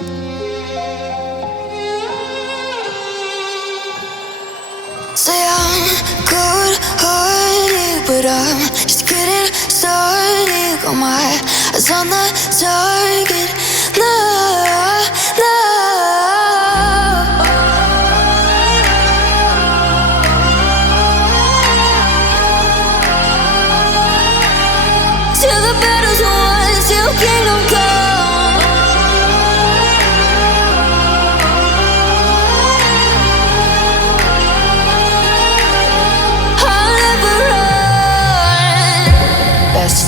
Say I'm good-hearted, but I'm just getting started. Got my eyes on the target. No, no. Till the battle's won, till kingdom come.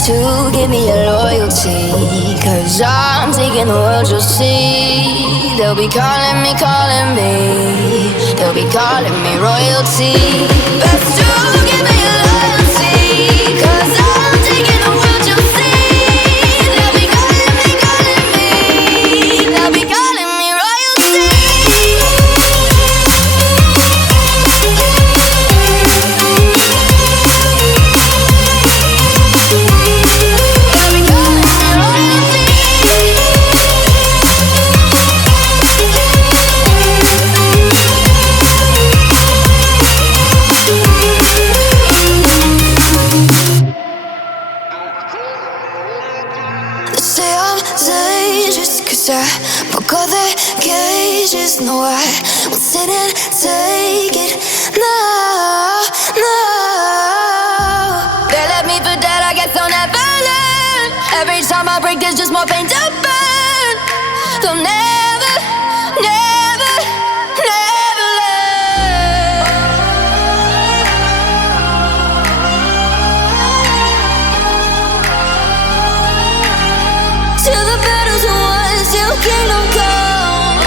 To give me your loyalty, 'cause I'm taking the world, you'll see. They'll be calling me, they'll be calling me royalty. Best to give me your loyalty, 'cause I'm taking the world, you'll see. They'll be calling me, they'll be calling me royalty. I broke all the cages, no, I won't sit and take it. No, no. They left me for dead, I guess I'll never learn. Every time I break, there's just more pain to burn. They'll never, never, never learn. Till the battle's won, till kingdom come.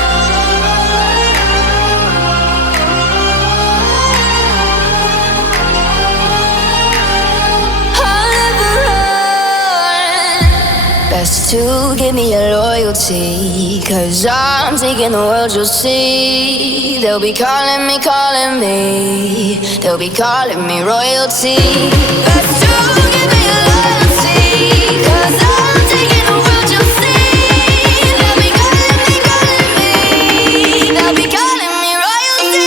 I'll never run. Best to give me your loyalty, 'cause I'm taking the world, you'll see. They'll be calling me, they'll be calling me royalty. Best to give me your loyalty, 'cause I'm taking the world, you'll see. They'll be calling me royalty. They'll be calling me royalty.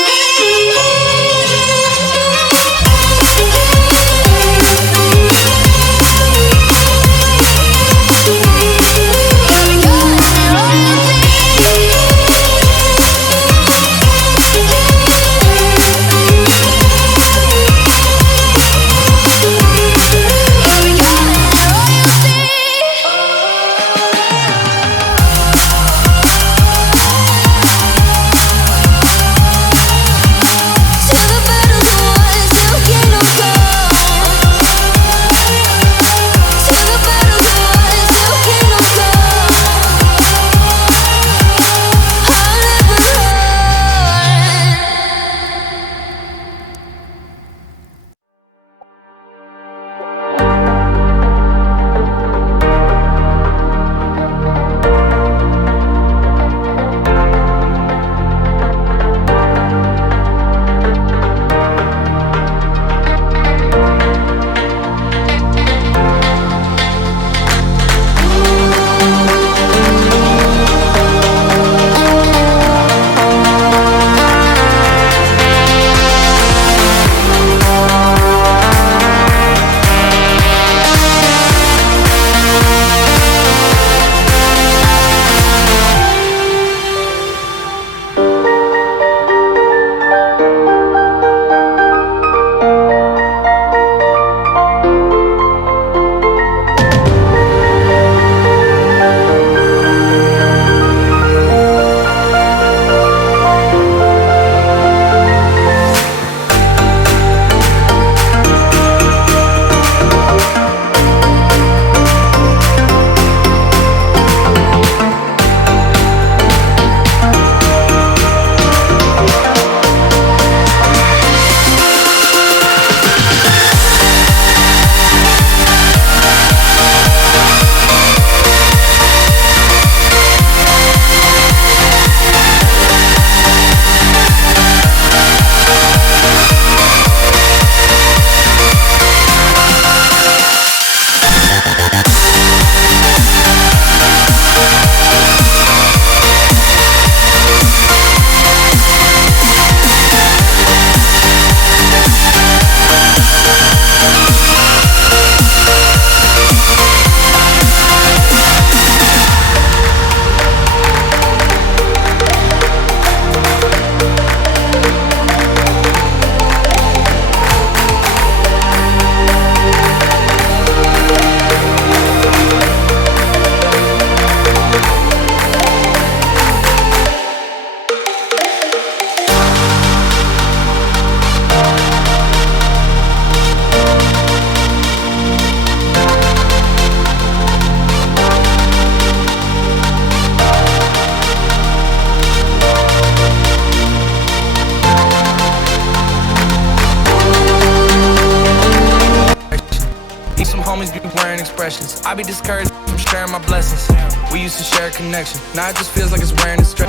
questions. I be discouraged from sharing my blessings. We used to share a connection. Now it just feels like it's wearing a stress.